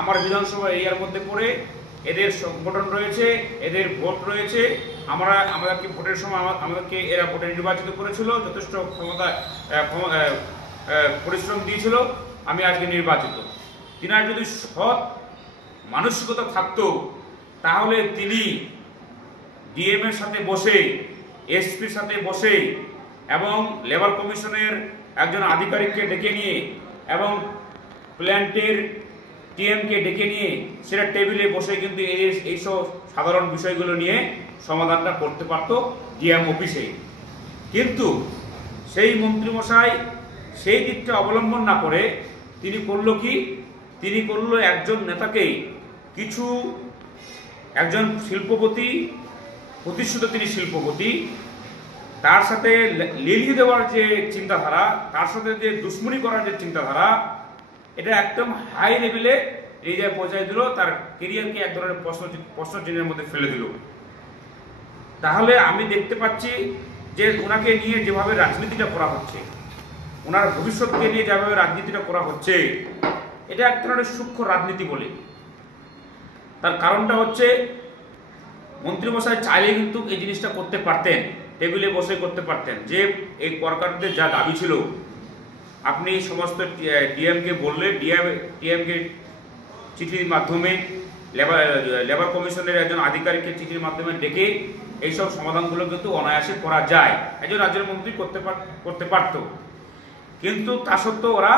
আমার বিধানসভা এরিয়ার মধ্যে পড়ে, এদের সংগঠন রয়েছে, এদের ভোট রয়েছে। আমাদেরকে ভোটের সময় আমাদেরকে এরা ভোটে নির্বাচিত করেছিল, যথেষ্ট পরিশ্রম দিয়েছিল, আমি আজকে নির্বাচিত। তিনার যদি সৎ মানসিকতা থাকতো তাহলে তিনি ডিএম এর সাথে বসে, এসপির সাথে বসে এবং লেবার কমিশনের একজন আধিকারিককে ডেকে নিয়ে এবং প্ল্যান্টের টিএমকে ডেকে নিয়ে সেটা টেবিলে বসে কিন্তু এইসব সাধারণ বিষয়গুলো নিয়ে সমাধানটা করতে পারত ডিএম অফিসে। কিন্তু সেই মন্ত্রীমশাই সেই দিকটা অবলম্বন না করে তিনি করল কি, তিনি করল একজন নেতাকে একজন শিল্পপতি, প্রতিষ্ঠিত তিনি শিল্পপতি, তার সাথে লেলিয়ে দেওয়ার যে চিন্তাধারা, তার সাথে যে দুশ্মনী করার যে চিন্তাধারা, এটা একদম হাই লেভেলে এই জায়গায় পৌঁছায় দিল, তার কেরিয়ারকে এক ধরনের প্রশ্ন চিহ্নের মধ্যে ফেলে দিল। তাহলে আমি দেখতে পাচ্ছি যে ওনাকে নিয়ে যেভাবে রাজনীতিটা করা হচ্ছে, ওনার ভবিষ্যৎকে নিয়ে যেভাবে রাজনীতিটা করা হচ্ছে, এটা এক ধরনের সূক্ষ্ম রাজনীতি বলে। তার কারণটা হচ্ছে মন্ত্রীমশাই চাইলে কিন্তু এই জিনিসটা করতে পারতেন, টেবিলে বসে করতে পারতেন। যে এই কর্মকর্তাদের যা দাবি ছিল, আপনি সমস্ত ডিএমকে বললে, টিএমকে চিঠির মাধ্যমে, লেবার কমিশনের একজন আধিকারিককে চিঠির মাধ্যমে ডেকে এইসব সমাধানগুলো কিন্তু অনায়াসে করা যায়, একজন রাজ্যের মন্ত্রী করতে পারত। কিন্তু তা সত্ত্বেও ওরা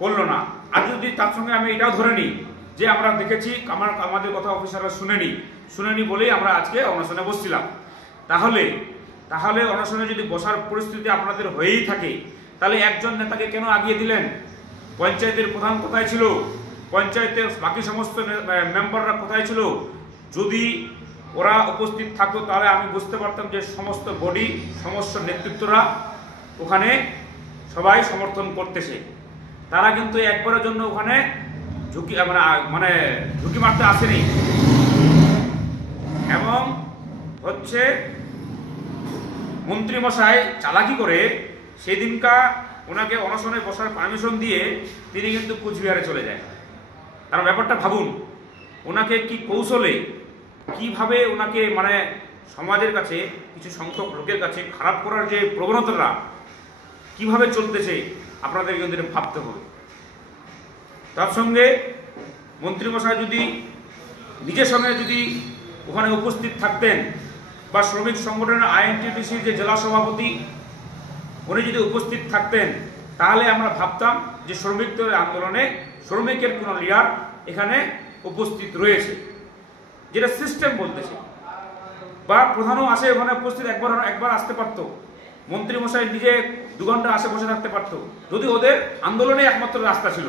করলো না। আর যদি তার সঙ্গে আমি এটাও ধরে নিই যে আমরা দেখেছি, আমাদের কথা অফিসাররা শুনেনি বলেই আমরা আজকে অনশনে বসছিলাম, তাহলে অনশনে যদি বসার পরিস্থিতি আপনাদের হয়েই থাকে, তাহলে একজন নেতাকে কেন আগিয়ে দিলেন? পঞ্চায়েতের প্রধান কোথায় ছিল? পঞ্চায়েতের বাকি সমস্ত মেম্বাররা কোথায় ছিল? যদি ওরা উপস্থিত থাকতো তাহলে আমি বুঝতে পারতাম যে সমস্ত বডি, সমস্ত নেতৃত্বরা ওখানে সবাই সমর্থন করতেছে। তারা কিন্তু একবারের জন্য ওখানে ঝুঁকি মারতে আসেনি। এবং হচ্ছে মন্ত্রীমশাই চালাকি করে সেদিনকা ওনাকে অনশনে বসার পারমিশন দিয়ে তিনি কিন্তু কুচবিহারে চলে যায়। কারণ ব্যাপারটা ভাবুন, ওনাকে কি কৌশলে, কিভাবে ওনাকে সমাজের কাছে, কিছু সংখ্যক লোকের কাছে খারাপ করার যে প্রবণতাটা কিভাবে চলতেছে আপনাদের কিন্তু ভাবতে হবে। তার সঙ্গে মন্ত্রীমশাই যদি নিজের সঙ্গে যদি ওখানে উপস্থিত থাকতেন, বা শ্রমিক সংগঠনের আইএনটিটিসির যে জেলা সভাপতি উনি যদি উপস্থিত থাকতেন, তাহলে আমরা ভাবতাম যে শ্রমিকদের আন্দোলনে শ্রমিকের কোনো লিডার এখানে উপস্থিত রয়েছে, যেটা সিস্টেম বলতেছে। বা প্রধানও আসে ওখানে উপস্থিত, একবার আসতে পারতো, মন্ত্রীমশাই নিজে 2 ঘন্টা আসে বসে থাকতে পারতো, যদি ওদের আন্দোলনে একমাত্র রাস্তা ছিল।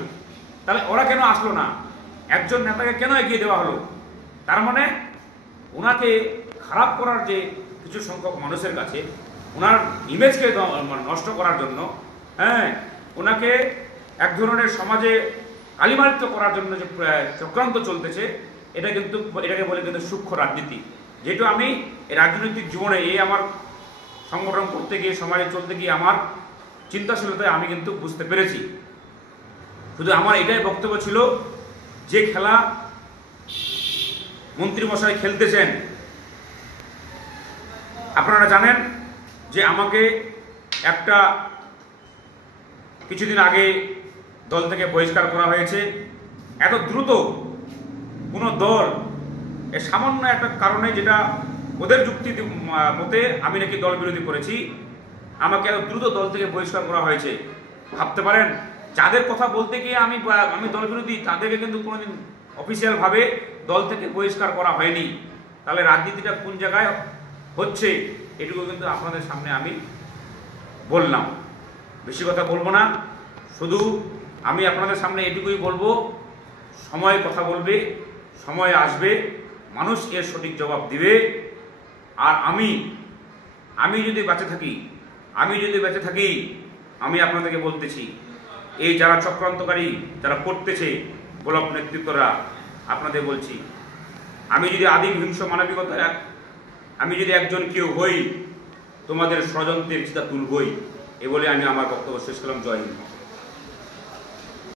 তাহলে ওরা কেন আসলো না? একজন নেতাকে কেন এগিয়ে দেওয়া হলো? তার মানে ওনাকে খারাপ করার যে কিছু সংখ্যক মানুষের কাছে, ওনার ইমেজকে নষ্ট করার জন্য, ওনাকে এক ধরনের সমাজে কালিমালিপ্ত করার জন্য যে চক্রান্ত চলতেছে, এটাকে বলে কিন্তু সূক্ষ্ম রাজনীতি। যেহেতু আমি এই রাজনৈতিক জীবনে, আমার সংগঠন করতে গিয়ে, সমাজে চলতে গিয়ে আমার চিন্তাশীলতায় আমি কিন্তু বুঝতে পেরেছি। শুধু আমার এটাই বক্তব্য ছিল, যে খেলা মন্ত্রীমশাই খেলতেছেন, আপনারা জানেন যে আমাকে কিছুদিন আগে দল থেকে বহিষ্কার করা হয়েছে। এত দ্রুত কোনো দল, সামান্য একটা কারণে, যেটা ওদের যুক্তি মতে আমি নাকি দল বিরোধী করেছি, আমাকে এত দ্রুত দল থেকে বহিষ্কার করা হয়েছে। ভাবতে পারেন, যাদের কথা বলতে গিয়ে আমি দল বিরোধী, তাদেরকে কিন্তু কোনোদিন অফিসিয়ালভাবে দল থেকে বহিষ্কার করা হয়নি। তাহলে রাজনীতিটা কোন জায়গায় হচ্ছে, এটুকু কিন্তু আপনাদের সামনে আমি বললাম। বেশি কথা বলবো না, শুধু আমি আপনাদের সামনে এটুকুই বলবো, সময় কথা বলবে, সময় আসবে, মানুষ এর সঠিক জবাব দিবে। আর আমি যদি বেঁচে থাকি, আমি আপনাদেরকে বলতেছি, এই যারা চক্রান্তকারী, যারা করতেছে ব্লক নেতৃত্বরা, আপনাদের বলছি, আমি যদি আদিম হিংস্র মানবিকতা, আমি যদি একজন কেউ হই, তোমাদের ষড়যন্ত্রের চিতা তুলবই। এ বলে আমি আমার বক্তব্য শেষ করলাম। জয় হিন্দ।